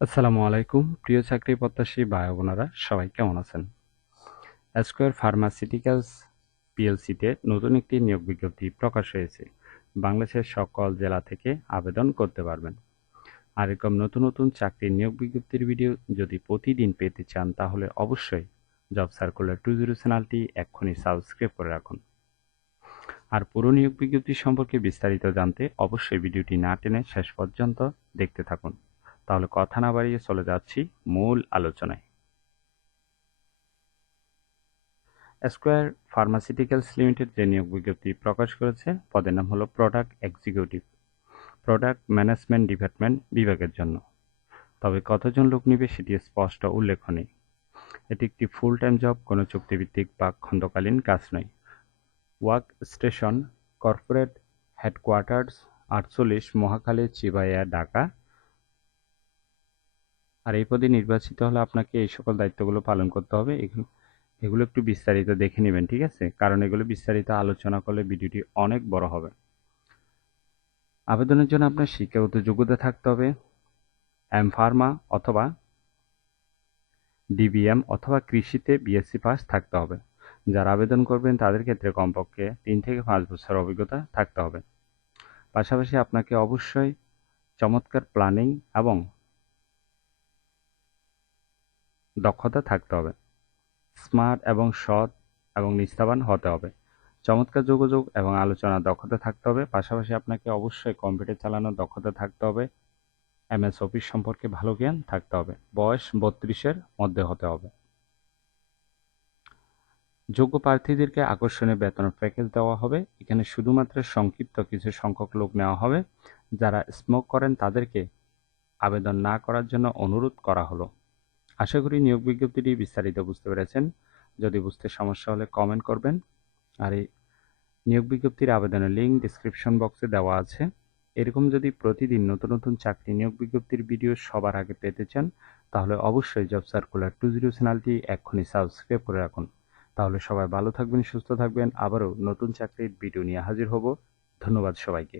আসসালামু আলাইকুম প্রিয় চাকরি প্রত্যাশী ভাই বোনেরা সবাই কেমন আছেন? স্কয়ার ফার্মাসিউটিক্যালস পিএলসিতে নতুন একটি নিয়োগ বিজ্ঞপ্তি প্রকাশ হয়েছে। বাংলাদেশের সকল জেলা থেকে আবেদন করতে পারবেন। আর এরকম নতুন নতুন চাকরির নিয়োগ বিজ্ঞপ্তির ভিডিও যদি প্রতিদিন পেতে চান তাহলে অবশ্যই জব সার্কুলার 20 চ্যানেলটি এক্ষুনি সাবস্ক্রাইব করে রাখুন। আর পুরো নিয়োগ বিজ্ঞপ্তি সম্পর্কে বিস্তারিত জানতে অবশ্যই ভিডিওটি না টেনে শেষ পর্যন্ত দেখতে থাকুন। তাহলে কথা না বাড়িয়ে চলে যাচ্ছি মূল আলোচনায়। স্কয়ার ফার্মাসিউটিক্যালস লিমিটেড যে নিয়োগ বিজ্ঞপ্তি প্রকাশ করেছে পদের নাম হলো product executive, product management department বিভাগের জন্য। তবে কতজন লোক নিবে সেটি স্পষ্ট উল্লেখ নেই। এটি একটি ফুল টাইম জব, কোনো চুক্তিভিত্তিক বা খণ্ডকালীন কাজ নয়। Work station corporate headquarters 48 Mohakhali, চিবাইয়া, ঢাকা। আর এই পদে নির্বাচিত হলে আপনাকে এই সকল দায়িত্বগুলো পালন করতে হবে। এগুলো একটু বিস্তারিত দেখে নেবেন, ঠিক আছে? কারণ এগুলো বিস্তারিত আলোচনা করলে ভিডিওটি অনেক বড় হবে। আবেদনের জন্য আপনার শিক্ষাগত যোগ্যতা থাকতে হবে ফার্মা অথবা ডিবিএম অথবা কৃষিতে বিএসসি পাস থাকতে হবে। যারা আবেদন করবেন তাদের ক্ষেত্রে কমপক্ষে 3 থেকে 5 বছর অভিজ্ঞতা থাকতে হবে। পাশাপাশি আপনাকে অবশ্যই চমৎকার প্ল্যানিং এবং দক্ষতা থাকতে হবে। স্মার্ট এবং সৎ এবং নিষ্ঠাবান হতে হবে। চমৎকার যোগাযোগ এবং আলোচনার দক্ষতা থাকতে হবে। পাশাপাশি আপনাকে অবশ্যই কম্পিউটার চালানোর দক্ষতা থাকতে হবে। এমএস অফিস সম্পর্কে ভালো জ্ঞান থাকতে হবে। বয়স 32-এর মধ্যে হতে হবে। যোগ্য প্রার্থীদেরকে আকর্ষণীয় বেতন প্যাকেজ দেওয়া হবে। এখানে শুধুমাত্র সংক্ষিপ্ত কিছু সংখ্যক লোক নেওয়া হবে। যারা স্মোক করেন তাদেরকে আবেদন না করার জন্য অনুরোধ করা হলো। আশা করি নিয়োগ বিজ্ঞপ্তিটি বিস্তারিত বুঝতে পেরেছেন। যদি বুঝতে সমস্যা হলে কমেন্ট করবেন। আর এই নিয়োগ বিজ্ঞপ্তির আবেদনের লিঙ্ক ডিসক্রিপশন বক্সে দেওয়া আছে। এরকম যদি প্রতিদিন নতুন নতুন চাকরি নিয়োগ বিজ্ঞপ্তির ভিডিও সবার আগে পেতে চান তাহলে অবশ্যই জব সার্কুলার 20 চ্যানেলটি এক্ষুনি সাবস্ক্রাইব করে রাখুন। তাহলে সবাই ভালো থাকবেন, সুস্থ থাকবেন। আবারও নতুন চাকরির ভিডিও নিয়ে হাজির হব। ধন্যবাদ সবাইকে।